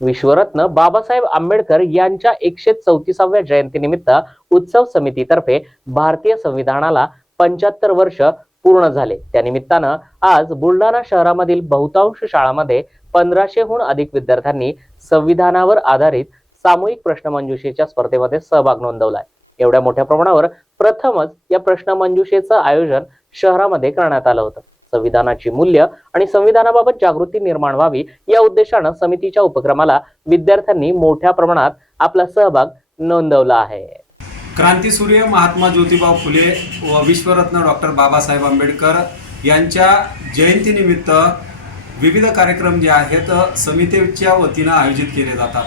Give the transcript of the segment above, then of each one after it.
विश्वरत्न बाबासाहेब आंबेडकर यांच्या 134व्या जयंतीनिमित्त उत्सव समितीतर्फे भारतीय संविधानाला 75 वर्ष पूर्ण झाले। त्यानिमित्तानं आज बुलढाणा शहरामधील बहुतांश शाळांमध्ये 1500हून अधिक विद्यार्थ्यांनी संविधानावर आधारित सामूहिक प्रश्नमंजुषेच्या स्पर्धेमध्ये सहभाग नोंदवलाय। एवढ्या मोठ्या प्रमाणावर प्रथमच या प्रश्नमंजुषेचं आयोजन शहरामध्ये करण्यात आलं होतं। संविधानाची मूल्य आणि संविधानाबाबत जागृती निर्माण व्हावी या उद्देशाने समितीच्या उपक्रमाला विद्यार्थ्यांनी मोठ्या प्रमाणात आपला सहभाग नोंदवला आहे। क्रांतीसूर्य महात्मा ज्योतिबा फुले व विश्वरत्न डॉक्टर बाबासाहेब आंबेडकर यांच्या जयंतीनिमित्त विविध कार्यक्रम जे आहेत समितीच्या वतीने आयोजित केले जातात।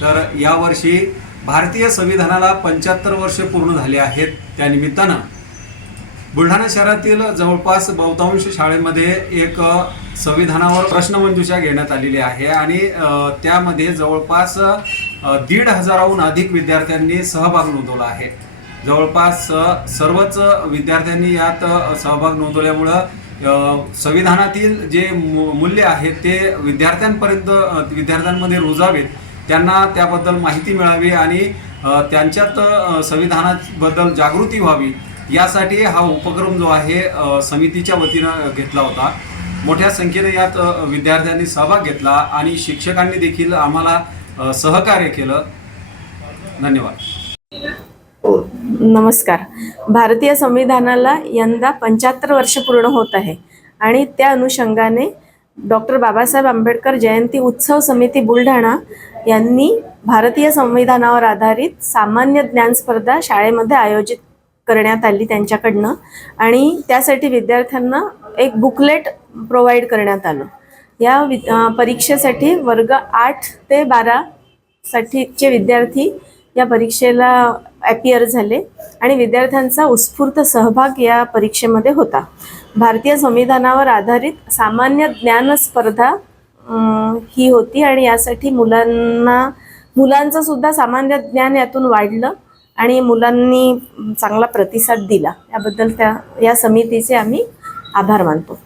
तर यावर्षी भारतीय संविधानाला 75 वर्षे पूर्ण झाले आहेत। त्या निमित्तानं बुलढाणा शहरातील जवळपास बहुतांश शाळेमध्ये एक संविधानावर प्रश्नमंजुषा घेण्यात आलेली आहे आणि त्यामध्ये जवळपास 1,500हून अधिक विद्यार्थ्यांनी सहभाग नोंदवला आहे। जवळपास सर्वच विद्यार्थ्यांनी यात सहभाग नोंदवल्यामुळं संविधानातील जे मूल्य आहेत ते विद्यार्थ्यांमध्ये रुजावेत, त्यांना त्याबद्दल माहिती मिळावी आणि त्यांच्यात संविधानाबद्दल जागृती व्हावी यासाठी हा उपक्रम जो आहे समितीच्या वतीनं घेतला होता। मोठ्या संख्येने यात विद्यार्थ्यांनी सहभाग घेतला आणि शिक्षकांनी देखील आम्हाला सहकार्य केलं। धन्यवाद। नमस्कार। भारतीय संविधानाला यंदा 75 वर्ष पूर्ण होत आहे आणि त्या अनुषंगाने डॉक्टर बाबासाहेब आंबेडकर जयंती उत्सव समिती बुलढाणा यांनी भारतीय संविधानावर आधारित सामान्य ज्ञान स्पर्धा शाळेमध्ये आयोजित करण्यात आली त्यांच्याकडनं आणि त्यासाठी विद्यार्थ्यांना एक बुकलेट प्रोव्हाइड करण्यात आलं। या परीक्षेसाठी वर्ग 8 ते 12 साठीचे विद्यार्थी या परीक्षेला अपीअर झाले आणि विद्यार्थ्यांचा उत्स्फूर्त सहभाग या परीक्षेमध्ये होता। भारतीय संविधानावर आधारित सामान्य ज्ञान स्पर्धा ही होती आणि यासाठी मुलांचं सुद्धा सामान्य ज्ञान यातून वाढलं आणि मुलांनी चांगला प्रतिसाद दिला। याबद्दल या समितीचे आम्ही आभार मानतो।